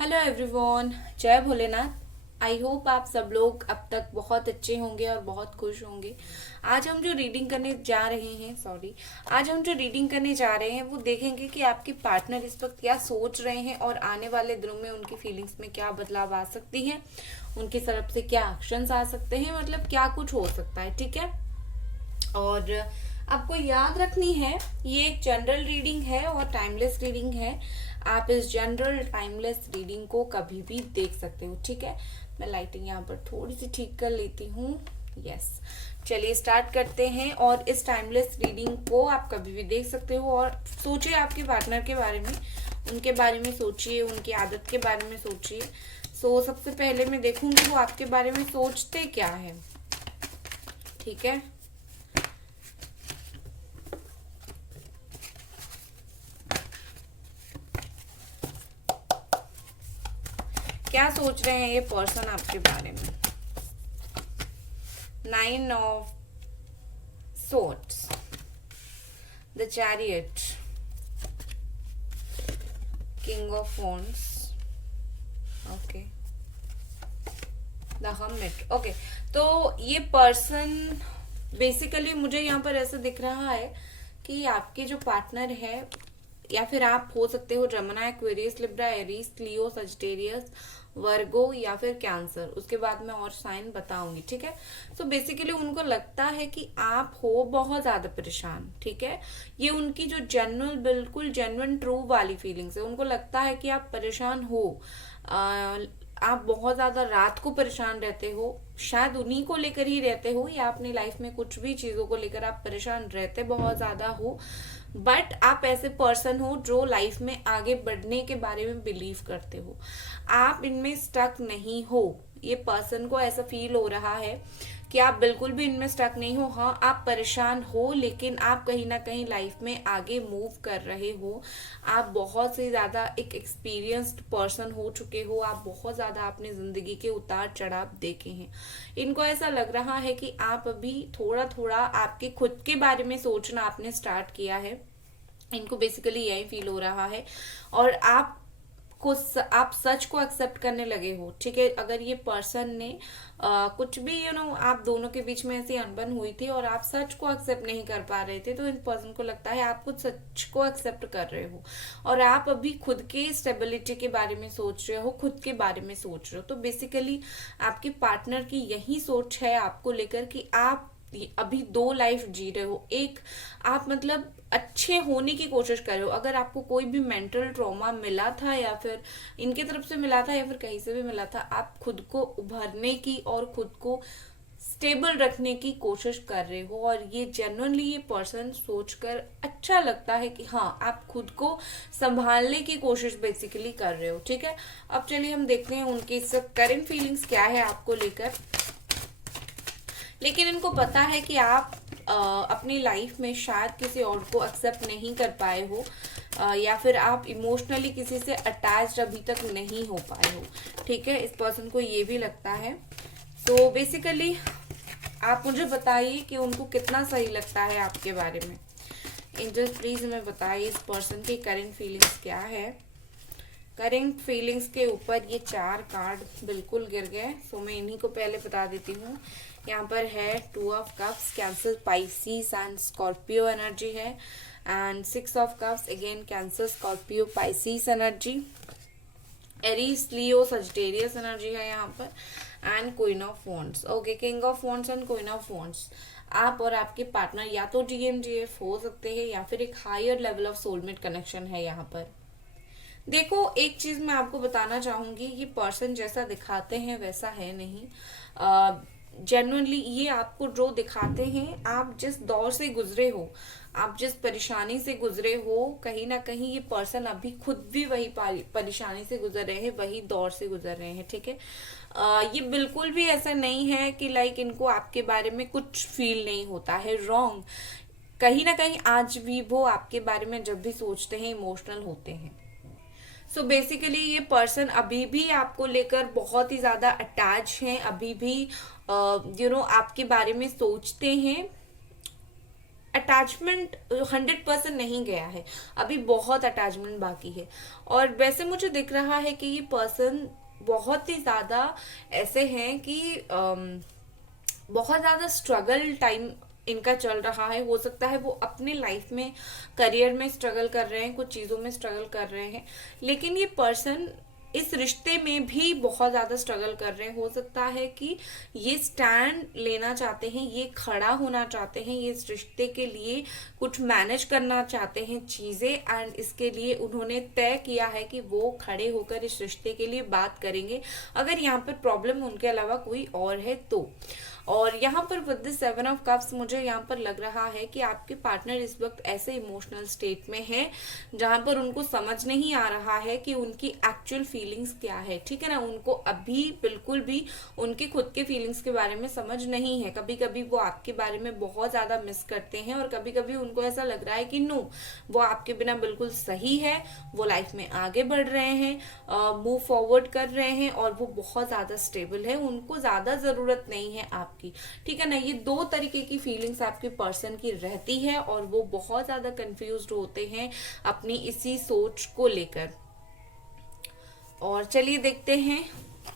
Hello everyone, जय Bholenath. I hope आप सब लोग अब तक बहुत अच्छे होंगे और बहुत खुश होंगे। आज हम जो रीडिंग करने जा रहे हैं वो देखेंगे कि आपके पार्टनर इस वक्त क्या सोच रहे हैं और आने वाले दिनों में उनकी फीलिंग्स में क्या बदलाव आ सकती है, उनकी तरफ से क्या एक्शंस आ सकते हैं, मतलब क्या कुछ हो सकता है। ठीक है। और आपको याद रखनी है, ये एक जनरल रीडिंग है और टाइमलेस रीडिंग है। आप इस जनरल टाइमलेस रीडिंग को कभी भी देख सकते हो। ठीक है। मैं लाइटिंग यहाँ पर थोड़ी सी ठीक कर लेती हूँ। यस। चलिए स्टार्ट करते हैं। और इस टाइमलेस रीडिंग को आप कभी भी देख सकते हो और सोचिए आपके पार्टनर के बारे में, उनके बारे में सोचिए, उनकी आदत के बारे में सोचिए। सबसे पहले मैं देखूंगी वो आपके बारे में सोचते क्या है। ठीक है। क्या सोच रहे हैं ये पर्सन आपके बारे में। 9 of Swords, the Chariot, King of Wands, okay, the Hermit। Okay, तो ये पर्सन बेसिकली मुझे यहाँ पर ऐसा दिख रहा है कि आपके जो पार्टनर है, या फिर आप हो सकते हो Jamuna, Aquarius, Libra, Aries, Leo, Sagittarius, वर्गो या फिर कैंसर। उसके बाद मैं और साइन बताऊंगी। ठीक है। बेसिकली उनको लगता है कि आप हो बहुत ज्यादा परेशान। ठीक है। ये उनकी जो जेन्युइन, बिल्कुल जेन्युइन ट्रू वाली फीलिंग्स है। उनको लगता है कि आप परेशान हो, आप बहुत ज्यादा रात को परेशान रहते हो, शायद उन्हीं को लेकर ही रहते हो, या अपनी लाइफ में कुछ भी चीजों को लेकर आप परेशान रहते बहुत ज्यादा हो। बट आप ऐसे पर्सन हो जो लाइफ में आगे बढ़ने के बारे में बिलीव करते हो। आप इनमें स्टक नहीं हो। ये पर्सन को ऐसा फील हो रहा है कि आप बिल्कुल भी इनमें स्टक नहीं हो। हाँ, आप परेशान हो, लेकिन आप कहीं ना कहीं लाइफ में आगे मूव कर रहे हो। आप बहुत से ज्यादा एक एक्सपीरियंस्ड पर्सन हो चुके हो। आप बहुत ज्यादा अपनी जिंदगी के उतार चढ़ाव देखे हैं। इनको ऐसा लग रहा है कि आप अभी थोड़ा थोड़ा आपके खुद के बारे में सोचना आपने स्टार्ट किया है। इनको बेसिकली यही फील हो रहा है। और आप सच को एक्सेप्ट करने लगे हो। ठीक है। अगर ये पर्सन ने कुछ भी आप दोनों के बीच में ऐसी अनबन हुई थी और आप सच को एक्सेप्ट नहीं कर पा रहे थे, तो इन पर्सन को लगता है आप खुद सच को एक्सेप्ट कर रहे हो और आप अभी खुद के स्टेबिलिटी के बारे में सोच रहे हो, खुद के बारे में सोच रहे हो। तो बेसिकली आपके पार्टनर की यही सोच है आपको लेकर कि आप अभी दो लाइफ जी रहे हो। एक, आप मतलब अच्छे होने की कोशिश कर रहे हो। अगर आपको कोई भी मेंटल ट्रॉमा मिला था, या फिर इनके तरफ से मिला था, या फिर कहीं से भी मिला था, आप खुद को उभरने की और खुद को स्टेबल रखने की कोशिश कर रहे हो। और ये जेन्युइनली ये पर्सन सोचकर अच्छा लगता है कि हाँ, आप खुद को संभालने की कोशिश बेसिकली कर रहे हो। ठीक है। अब चलिए हम देखते हैं उनकी सब करंट फीलिंग्स क्या है आपको लेकर। लेकिन इनको पता है कि आप अपनी लाइफ में शायद किसी और को एक्सेप्ट नहीं कर पाए हो, या फिर आप इमोशनली किसी से अटैच्ड अभी तक नहीं हो पाए हो। ठीक है। इस पर्सन को ये भी लगता है। बेसिकली आप मुझे बताइए कि उनको कितना सही लगता है आपके बारे में। एंजल्स प्लीज हमें बताइए इस पर्सन की करंट फीलिंग्स क्या है। करंट फीलिंग्स के ऊपर ये 4 कार्ड बिल्कुल गिर गए। मैं इन्हीं को पहले बता देती हूँ। यहाँ पर है 2 of cups, Cancer, Pisces and Scorpio energy है। And 6 of cups, again Cancer, Scorpio, Pisces energy. Aries, Leo, Sagittarius energy है यहाँ पर। And queen of wands. Okay, king of wands and queen of wands. आप और आपके partner या तो DMGF हो सकते हैं, या फिर एक higher level of soulmate connection है यहाँ पर। देखो, एक चीज मैं आपको बताना चाहूंगी, ये पर्सन जैसा दिखाते हैं वैसा है नहीं। जेन्युइनली ये आपको जो दिखाते हैं, आप जिस दौर से गुजरे हो, आप जिस परेशानी से गुजरे हो, कहीं ना कहीं ये पर्सन अभी खुद भी वही परेशानी से गुजर रहे हैं, वही दौर से गुजर रहे हैं। ठीक है। ये बिल्कुल भी ऐसा नहीं है कि लाइक इनको आपके बारे में कुछ फील नहीं होता है। रॉन्ग। कहीं ना कहीं आज भी वो आपके बारे में जब भी सोचते हैं इमोशनल होते हैं। बेसिकली ये पर्सन अभी भी आपको लेकर बहुत ही ज्यादा अटैच हैं, अभी भी आपके बारे में सोचते हैं। अटैचमेंट 100% नहीं गया है, अभी बहुत अटैचमेंट बाकी है। और वैसे मुझे दिख रहा है कि ये पर्सन बहुत ही ज्यादा ऐसे हैं कि बहुत ज्यादा स्ट्रगल टाइम इनका चल रहा है। हो सकता है वो अपने लाइफ में, करियर में स्ट्रगल कर रहे हैं, कुछ चीजों में स्ट्रगल कर रहे हैं, लेकिन ये पर्सन इस रिश्ते में भी बहुत ज्यादा स्ट्रगल कर रहे हैं। हो सकता है कि ये स्टैंड लेना चाहते हैं, ये खड़ा होना चाहते हैं, ये इस रिश्ते के लिए कुछ मैनेज करना चाहते हैं चीजें, एंड इसके लिए उन्होंने तय किया है कि वो खड़े होकर इस रिश्ते के लिए बात करेंगे, अगर यहाँ पर प्रॉब्लम उनके अलावा कोई और है तो। और यहाँ पर विद द 7 ऑफ कप्स मुझे यहाँ पर लग रहा है कि आपके पार्टनर इस वक्त ऐसे इमोशनल स्टेट में है जहां पर उनको समझ नहीं आ रहा है कि उनकी एक्चुअल फीलिंग्स क्या है। ठीक है ना, उनको अभी बिल्कुल भी उनके खुद के फीलिंग्स के बारे में समझ नहीं है। कभी कभी वो आपके बारे में बहुत ज्यादा मिस करते हैं, और कभी कभी उनको ऐसा लग रहा है कि नो, वो आपके बिना बिल्कुल सही है, वो लाइफ में आगे बढ़ रहे हैं, मूव फॉरवर्ड कर रहे हैं, और वो बहुत ज्यादा स्टेबल है, उनको ज्यादा जरूरत नहीं है आपकी। ठीक है ना, ये दो तरीके की फीलिंग्स आपके पर्सन की रहती है, और वो बहुत ज्यादा कंफ्यूज्ड होते हैं अपनी इसी सोच को लेकर। और चलिए देखते हैं,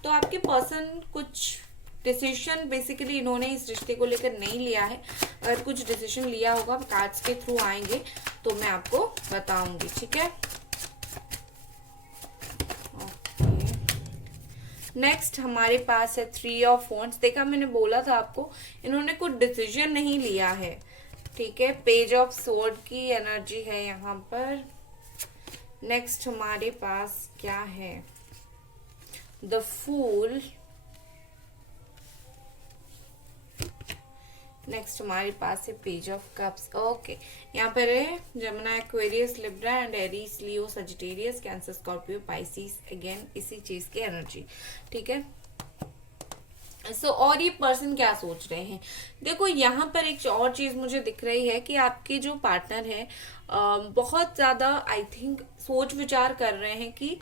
तो आपके पर्सन कुछ डिसीजन बेसिकली इन्होंने इस रिश्ते को लेकर नहीं लिया है। अगर कुछ डिसीजन लिया होगा, कार्ड्स के थ्रू आएंगे तो मैं आपको बताऊंगी। ठीक है, नेक्स्ट हमारे पास है 3 ऑफ वॉन्ड्स। देखा, मैंने बोला था आपको, इन्होंने कुछ डिसीजन नहीं लिया है। ठीक है, पेज ऑफ स्वॉर्ड की एनर्जी है यहाँ पर। नेक्स्ट हमारे पास क्या है, द फूल। नेक्स्ट हमारे पास है पेज ऑफ कप्स। ओके, यहाँ पर है Jamuna, Aquarius, Libra and Aries, Leo, Sagittarius, cancer, Scorpio, Pisces, again इसी चीज की एनर्जी। ठीक है, और ये पर्सन क्या सोच रहे हैं, देखो यहाँ पर एक और चीज मुझे दिख रही है कि आपके जो पार्टनर है बहुत ज्यादा आई थिंक सोच विचार कर रहे हैं कि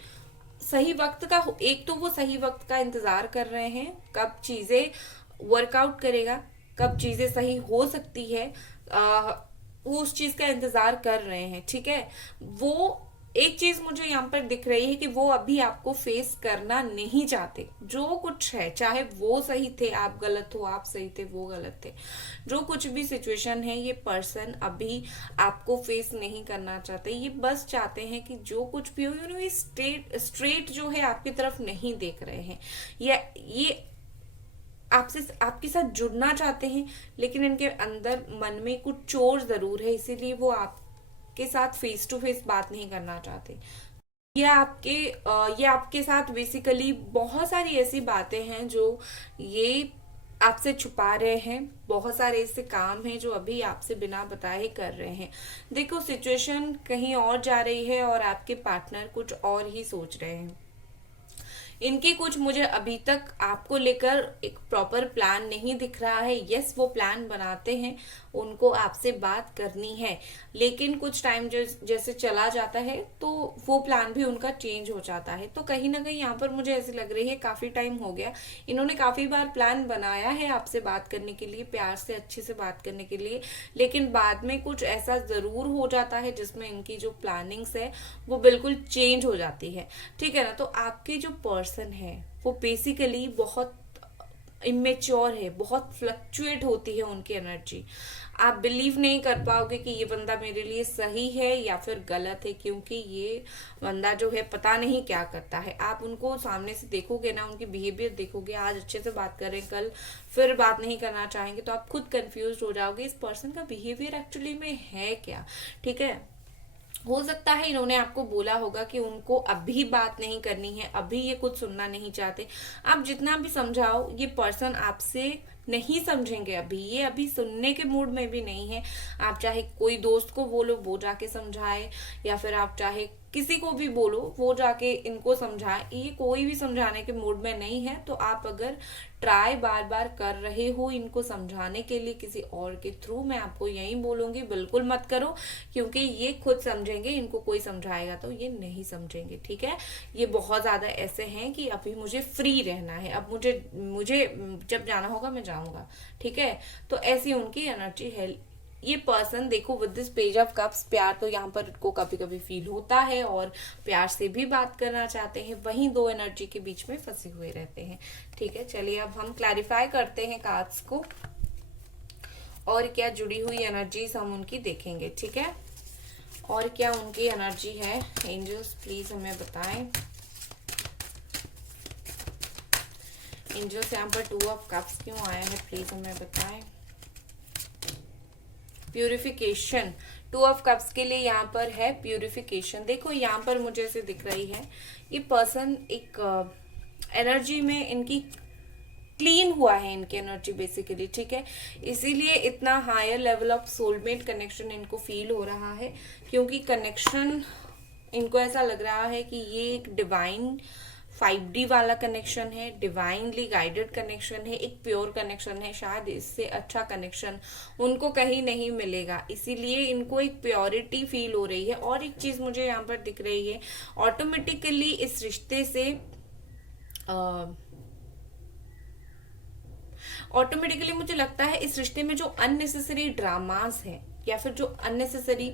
सही वक्त का, एक तो वो सही वक्त का इंतजार कर रहे हैं, कब चीजें वर्कआउट करेगा, कब चीजें सही हो सकती है, वो उस चीज का इंतजार कर रहे हैं। ठीक है, वो एक चीज मुझे यहाँ पर दिख रही है कि वो अभी आपको फेस करना नहीं चाहते। जो कुछ है, चाहे वो सही थे, आप गलत हो, आप सही थे, वो गलत थे, जो कुछ भी सिचुएशन है, ये पर्सन अभी आपको फेस नहीं करना चाहते। ये बस चाहते हैं कि जो कुछ भी हो, ये स्ट्रेट जो है आपकी तरफ नहीं देख रहे हैं, ये आपसे, आपके साथ जुड़ना चाहते हैं, लेकिन इनके अंदर मन में कुछ चोर जरूर है, इसीलिए वो आपके साथ फेस टू फेस बात नहीं करना चाहते। ये आपके साथ बेसिकली बहुत सारी ऐसी बातें हैं जो ये आपसे छुपा रहे हैं, बहुत सारे ऐसे काम हैं जो अभी आपसे बिना बताए कर रहे हैं। देखो, सिचुएशन कहीं और जा रही है और आपके पार्टनर कुछ और ही सोच रहे हैं। इनकी कुछ मुझे अभी तक आपको लेकर एक प्रॉपर प्लान नहीं दिख रहा है। यस, वो प्लान बनाते हैं, उनको आपसे बात करनी है, लेकिन कुछ टाइम जैसे चला जाता है तो वो प्लान भी उनका चेंज हो जाता है। तो कहीं ना कहीं यहाँ पर मुझे ऐसी लग रही है काफी टाइम हो गया, इन्होंने काफी बार प्लान बनाया है आपसे बात करने के लिए, प्यार से अच्छे से बात करने के लिए, लेकिन बाद में कुछ ऐसा जरूर हो जाता है जिसमें इनकी जो प्लानिंग्स है वो बिल्कुल चेंज हो जाती है। ठीक है ना, तो आपके जो पर्सन है वो बेसिकली बहुत इमेच्योर है, बहुत फ्लक्चुएट होती है उनकी एनर्जी। आप बिलीव नहीं कर पाओगे कि ये बंदा मेरे लिए सही है या फिर गलत है, क्योंकि ये बंदा जो है पता नहीं क्या करता है। आप उनको सामने से देखोगे ना, उनकी बिहेवियर देखोगे, आज अच्छे से बात कर रहे हैं, कल फिर बात नहीं करना चाहेंगे, तो आप खुद कंफ्यूज हो जाओगे इस पर्सन का बिहेवियर एक्चुअली में है क्या। ठीक है, हो सकता है इन्होंने आपको बोला होगा कि उनको अभी बात नहीं करनी है, अभी ये कुछ सुनना नहीं चाहते। आप जितना भी समझाओ, ये पर्सन आपसे नहीं समझेंगे, अभी ये अभी सुनने के मूड में भी नहीं है। आप चाहे कोई दोस्त को बोलो, वो जाके समझाए, या फिर आप चाहे किसी को भी बोलो, वो जाके इनको समझाए, ये कोई भी समझाने के मूड में नहीं है। तो आप अगर ट्राई बार बार कर रहे हो इनको समझाने के लिए किसी और के थ्रू, मैं आपको यही बोलूंगी बिल्कुल मत करो, क्योंकि ये खुद समझेंगे, इनको कोई समझाएगा तो ये नहीं समझेंगे। ठीक है, ये बहुत ज्यादा ऐसे हैं कि अभी मुझे फ्री रहना है, अब मुझे जब जाना होगा मैं जाऊंगा। ठीक है, तो ऐसी उनकी एनर्जी है। ये पर्सन देखो with this page of cups, प्यार तो यहाँ पर को कभी कभी फील होता है और प्यार से भी बात करना चाहते हैं, वहीं दो एनर्जी के बीच में फंसे हुए रहते हैं। ठीक है, चलिए अब हम क्लैरिफाई करते हैं कार्ड्स को और क्या जुड़ी हुई एनर्जीज हम उनकी देखेंगे। ठीक है, और क्या उनकी एनर्जी है। एंजल्स प्लीज हमें बताएं। एंजल्स यहाँ पर 2 ऑफ कप्स क्यों आया है, प्लीज हमें बताएं। प्यूरिफिकेशन, 2 ऑफ कप्स के लिए यहाँ पर है प्यूरिफिकेशन। देखो यहाँ पर मुझे ऐसे दिख रही है ये पर्सन एक एनर्जी में इनकी क्लीन हुआ है, इनकी एनर्जी बेसिकली। ठीक है, इसीलिए इतना higher level of soulmate connection इनको फील हो रहा है, क्योंकि कनेक्शन इनको ऐसा लग रहा है कि ये एक डिवाइन 5D वाला कनेक्शन है, डिवाइनली गाइडेड कनेक्शन है, एक प्योर कनेक्शन है। शायद इससे अच्छा कनेक्शन उनको कहीं नहीं मिलेगा, इसीलिए इनको एक प्योरिटी फील हो रही है। और एक चीज मुझे यहाँ पर दिख रही है, ऑटोमेटिकली इस रिश्ते से ऑटोमेटिकली मुझे लगता है इस रिश्ते में जो अननेसेसरी ड्रामास है या फिर जो अननेसेसरी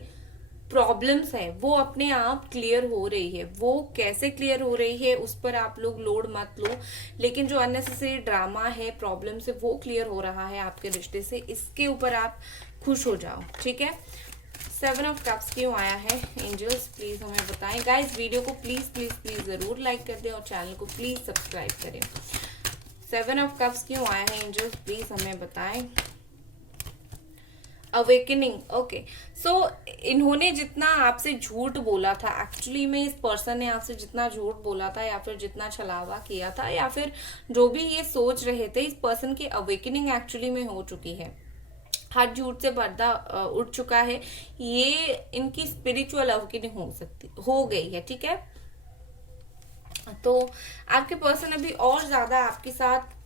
प्रॉब्लम्स है वो अपने आप क्लियर हो रही है। वो कैसे क्लियर हो रही है उस पर आप लोग लोड मत लो, लेकिन जो अननेसेसरी ड्रामा है, प्रॉब्लम्स है, वो क्लियर हो रहा है आपके रिश्ते से, इसके ऊपर आप खुश हो जाओ। ठीक है, 7 ऑफ कप्स क्यों आया है। एंजल्स प्लीज हमें बताएं। गाइस वीडियो को प्लीज प्लीज प्लीज जरूर लाइक कर दें और चैनल को प्लीज सब्सक्राइब करें। 7 ऑफ कप्स क्यों आया है एंजल्स, प्लीज हमें बताएं। Awakening, okay. सो इन्होंने जितना आपसे झूठ बोला था, एक्चुअली में इस पर्सन ने आपसे जितना झूठ बोला था या फिर जितना छलावा किया था या फिर जो भी ये सोच रहे थे, इस पर्सन की अवेकनिंग एक्चुअली में हो चुकी है। हर झूठ से पर्दा उठ चुका है। ये इनकी स्पिरिचुअल अवेकनिंग हो गई है। ठीक है, तो आपके पर्सन अभी और ज्यादा आपके साथ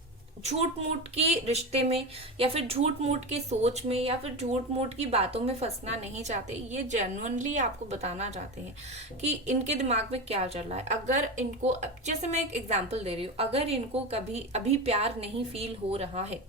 झूठ मूठ के रिश्ते में या फिर झूठ मूठ की सोच में या फिर झूठ मूठ की बातों में फंसना नहीं चाहते। ये जेन्युइनली आपको बताना चाहते हैं कि इनके दिमाग में क्या चल रहा है। अगर इनको, जैसे मैं एक एग्जांपल दे रही हूँ, अगर इनको कभी अभी प्यार नहीं फील हो रहा है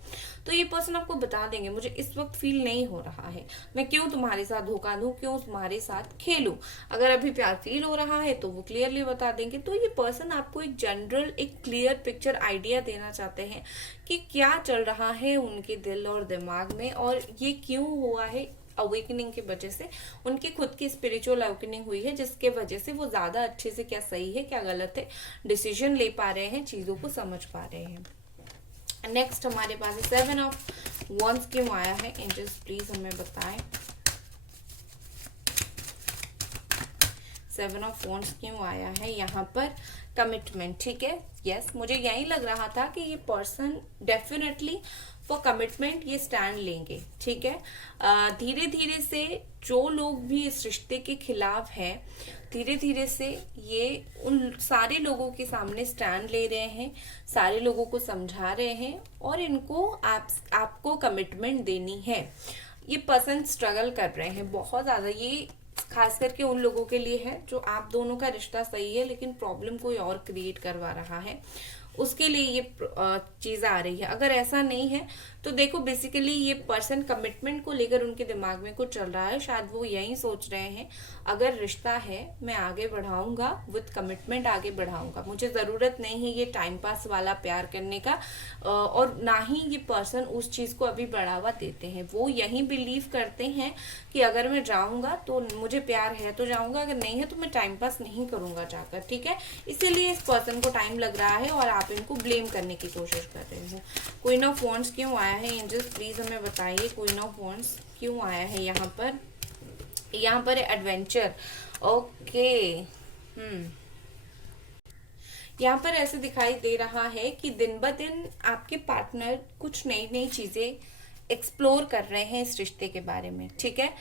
तो ये पर्सन आपको बता देंगे मुझे इस वक्त फील नहीं हो रहा है, मैं क्यों तुम्हारे साथ धोखा दूं, क्यों तुम्हारे साथ खेलूं। अगर अभी प्यार फील हो रहा है तो वो क्लियरली बता देंगे। तो ये पर्सन आपको एक जनरल, एक क्लियर पिक्चर आइडिया देना चाहते हैं कि क्या चल रहा है उनके दिल और दिमाग में और ये क्यों हुआ है। अवेकनिंग की वजह से उनकी खुद की स्पिरिचुअल अवेकनिंग हुई है, जिसके वजह से वो ज्यादा अच्छे से क्या सही है क्या गलत है डिसीजन ले पा रहे हैं, चीजों को समझ पा रहे हैं। नेक्स्ट हमारे पास है 7 ऑफ वंस क्यों आया है एंजल्स, प्लीज हमें बताएं। 7 ऑफ वंस क्यों आया है यहाँ पर। कमिटमेंट, ठीक है, यस, मुझे यही लग रहा था कि ये पर्सन डेफिनेटली फॉर कमिटमेंट ये स्टैंड लेंगे। ठीक है, धीरे धीरे से जो लोग भी इस रिश्ते के खिलाफ हैं, धीरे धीरे से ये उन सारे लोगों के सामने स्टैंड ले रहे हैं, सारे लोगों को समझा रहे हैं और इनको आपको कमिटमेंट देनी है। ये पर्सन स्ट्रगल कर रहे हैं बहुत ज्यादा। ये खास करके उन लोगों के लिए है जो आप दोनों का रिश्ता सही है लेकिन प्रॉब्लम कोई और क्रिएट करवा रहा है, उसके लिए ये चीज आ रही है। अगर ऐसा नहीं है तो देखो बेसिकली ये पर्सन कमिटमेंट को लेकर उनके दिमाग में कुछ चल रहा है। शायद वो यही सोच रहे हैं अगर रिश्ता है मैं आगे बढ़ाऊंगा, विद कमिटमेंट आगे बढ़ाऊंगा, मुझे जरूरत नहीं है ये टाइम पास वाला प्यार करने का। और ना ही ये पर्सन उस चीज को अभी बढ़ावा देते हैं। वो यही बिलीव करते हैं कि अगर मैं जाऊंगा तो मुझे प्यार है तो जाऊंगा, अगर नहीं है तो मैं टाइम पास नहीं करूंगा जाकर। ठीक है, इसीलिए इस पर्सन को टाइम लग रहा है और आप इनको ब्लेम करने की कोशिश कर रहे हो। क्वीन ऑफ वॉन्ड्स क्यों आया है एंजल्स, प्लीज हमें बताइए। क्वीन ऑफ वॉन्ड्स क्यों आया है यहाँ पर। यहाँ पर एडवेंचर, ओके। यहाँ पर ऐसे दिखाई दे रहा है कि दिन ब दिन आपके पार्टनर कुछ नई नई चीजें एक्सप्लोर कर रहे हैं इस रिश्ते के बारे में। ठीक है,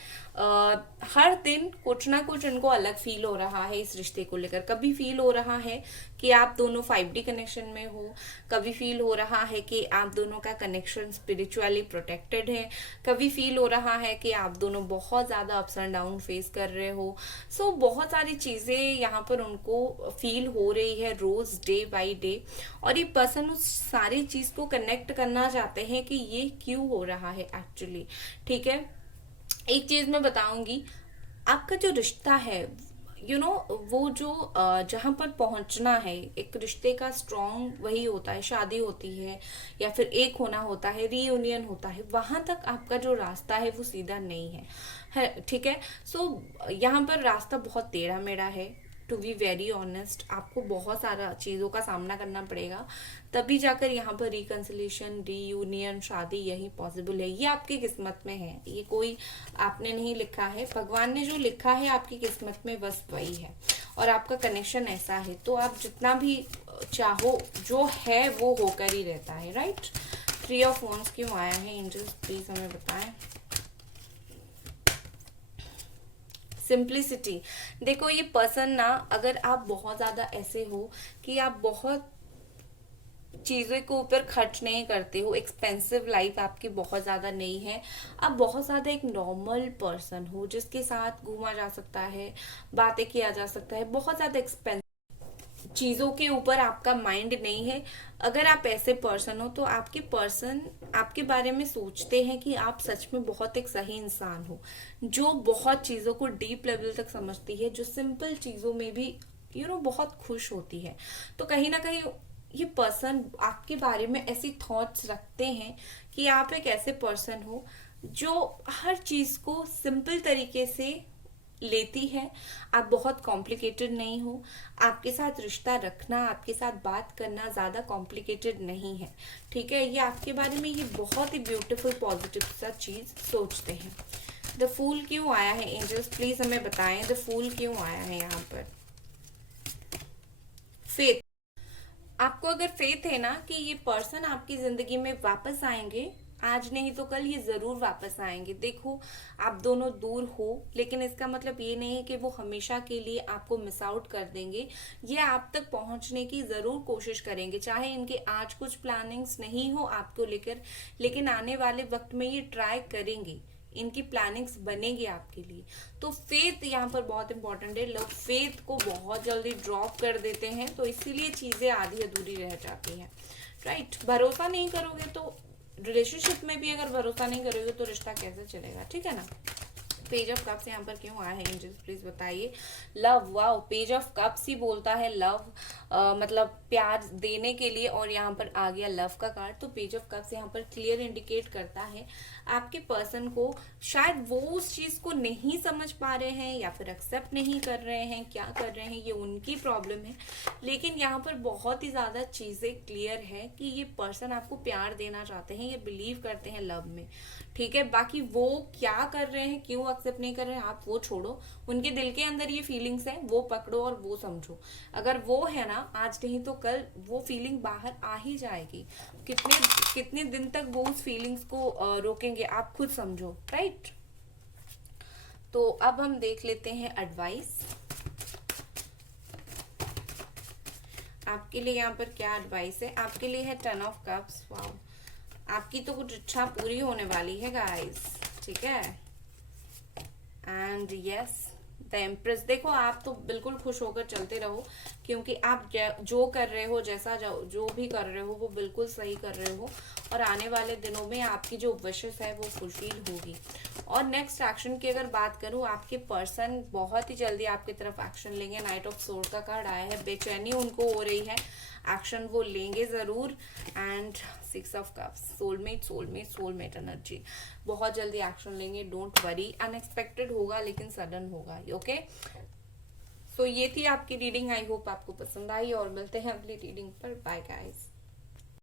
हर दिन कुछ ना कुछ उनको अलग फील हो रहा है इस रिश्ते को लेकर। कभी फील हो रहा है कि आप दोनों 5D कनेक्शन में हो, कभी फील हो रहा है कि आप दोनों का कनेक्शन स्पिरिचुअली प्रोटेक्टेड है, कभी फील हो रहा है कि आप दोनों बहुत ज्यादा अप्स एंड डाउन फेस कर रहे हो। सो बहुत सारी चीजें यहाँ पर उनको फील हो रही है रोज डे बाई डे, और ये पर्सन उस सारी चीज को कनेक्ट करना चाहते हैं कि ये क्यों हो रहा है एक्चुअली। ठीक है, एक चीज मैं बताऊंगी, आपका जो रिश्ता है, वो जो जहां पर पहुंचना है, एक रिश्ते का स्ट्रॉन्ग वही होता है, शादी होती है या फिर एक होना होता है, रीयूनियन होता है, वहां तक आपका जो रास्ता है वो सीधा नहीं है, ठीक है। सो यहाँ पर रास्ता बहुत टेढ़ा मेढ़ा है, टू बी वेरी ऑनेस्ट। आपको बहुत सारा चीज़ों का सामना करना पड़ेगा, तभी जाकर यहाँ पर रिकन्सिलेशन, रीयूनियन, शादी यही पॉसिबल है। ये आपकी किस्मत में है, ये कोई आपने नहीं लिखा है, भगवान ने जो लिखा है आपकी किस्मत में बस वही है, और आपका कनेक्शन ऐसा है, तो आप जितना भी चाहो जो है वो होकर ही रहता है, राइट। थ्री ऑफ वॉन्ड्स क्यों आया है एंजल्स, प्लीज हमें बताएं। सिंप्लिसिटी, देखो ये पर्सन ना, अगर आप बहुत ज्यादा ऐसे हो कि आप बहुत चीजों के ऊपर खर्च नहीं करते हो, एक्सपेंसिव लाइफ आपकी बहुत ज्यादा नहीं है, आप बहुत ज्यादा एक नॉर्मल पर्सन हो जिसके साथ घूमा जा सकता है, बातें किया जा सकता है, बहुत ज्यादा एक्सपेंसिव चीजों के ऊपर आपका माइंड नहीं है। अगर आप ऐसे पर्सन हो तो आपके पर्सन आपके बारे में सोचते हैं कि आप सच में बहुत एक सही इंसान हो, जो बहुत चीजों को डीप लेवल तक समझती है, जो सिंपल चीजों में भी बहुत खुश होती है। तो कहीं ना कहीं ये पर्सन आपके बारे में ऐसी थॉट्स रखते हैं कि आप एक ऐसे पर्सन हो जो हर चीज को सिंपल तरीके से लेती है। आप बहुत कॉम्प्लिकेटेड नहीं हो, आपके साथ रिश्ता रखना, आपके साथ बात करना ज्यादा कॉम्प्लिकेटेड नहीं है, ठीक है। ये आपके बारे में ये बहुत ही ब्यूटीफुल पॉजिटिव सा चीज सोचते हैं। द फूल क्यों आया है एंजल्स, प्लीज हमें बताएं, द फूल क्यों आया है यहाँ पर। फेथ, आपको अगर फेथ है ना कि ये पर्सन आपकी जिंदगी में वापस आएंगे, आज नहीं तो कल ये जरूर वापस आएंगे। देखो आप दोनों दूर हो, लेकिन इसका मतलब ये नहीं है कि वो हमेशा के लिए आपको मिस आउट कर देंगे। ये आप तक पहुंचने की जरूर कोशिश करेंगे, चाहे इनके आज कुछ प्लानिंग्स नहीं हो आपको लेकर, लेकिन आने वाले वक्त में ये ट्राई करेंगे, इनकी प्लानिंग्स बनेगी आपके लिए। तो फेथ यहाँ पर बहुत इंपॉर्टेंट है, लोग फेथ को बहुत जल्दी ड्रॉप कर देते हैं, तो इसीलिए चीजें आधी अधूरी रह जाती हैं, राइट। भरोसा नहीं करोगे तो रिलेशनशिप में भी अगर भरोसा नहीं करोगे तो रिश्ता कैसे चलेगा, ठीक है ना। पेज ऑफ कप्स यहाँ पर क्यों आया है एंजल्स, प्लीज बताइए। Love, wow, page of cups ही बोलता है लव, मतलब प्यार देने के लिए, और यहाँ पर आ गया लव का कार्ड। तो पेज ऑफ कप्स यहाँ पर क्लियर इंडिकेट करता है आपके पर्सन को शायद वो उस चीज को नहीं समझ पा रहे हैं या फिर एक्सेप्ट नहीं कर रहे हैं, क्या कर रहे हैं ये उनकी प्रॉब्लम है, लेकिन यहाँ पर बहुत ही ज्यादा चीजें क्लियर है कि ये पर्सन आपको प्यार देना चाहते हैं, ये बिलीव करते हैं लव में, ठीक है। बाकी वो क्या कर रहे हैं, क्यों एक्सेप्ट नहीं कर रहे हैं, आप वो छोड़ो, उनके दिल के अंदर ये फीलिंग्स है वो पकड़ो और वो समझो। अगर वो है ना, आज नहीं तो कल वो फीलिंग बाहर आ ही जाएगी। कितने कितने दिन तक वो उस फीलिंग्स को रोकेंगे, आप खुद समझो, राइट। तो अब हम देख लेते हैं एडवाइस आपके लिए। यहाँ पर क्या एडवाइस है आपके लिए है, 10 ऑफ कप्स, वाओ, आपकी तो कुछ इच्छा पूरी होने वाली है गाइस, ठीक है। एंड यस, द एम्प्रेस, देखो आप तो बिल्कुल खुश होकर चलते रहो, क्योंकि आप जो कर रहे हो, जैसा जो भी कर रहे हो वो बिल्कुल सही कर रहे हो, और आने वाले दिनों में आपकी जो विशेस है वो फुलफिल होगी। और नेक्स्ट एक्शन की अगर बात करूं, आपके पर्सन बहुत ही जल्दी आपकी तरफ एक्शन लेंगे। नाइट ऑफ सोर्ड का कार्ड आया है, बेचैनी उनको हो रही है, एक्शन वो लेंगे जरूर। And 6 of cups, soulmate soulmate soulmate energy, बहुत जल्दी एक्शन लेंगे, डोंट वरी। अनएक्सपेक्टेड होगा लेकिन सडन होगा, ओके। सो ये थी आपकी रीडिंग, आई होप आपको पसंद आई, और मिलते हैं अगली रीडिंग पर। Bye guys.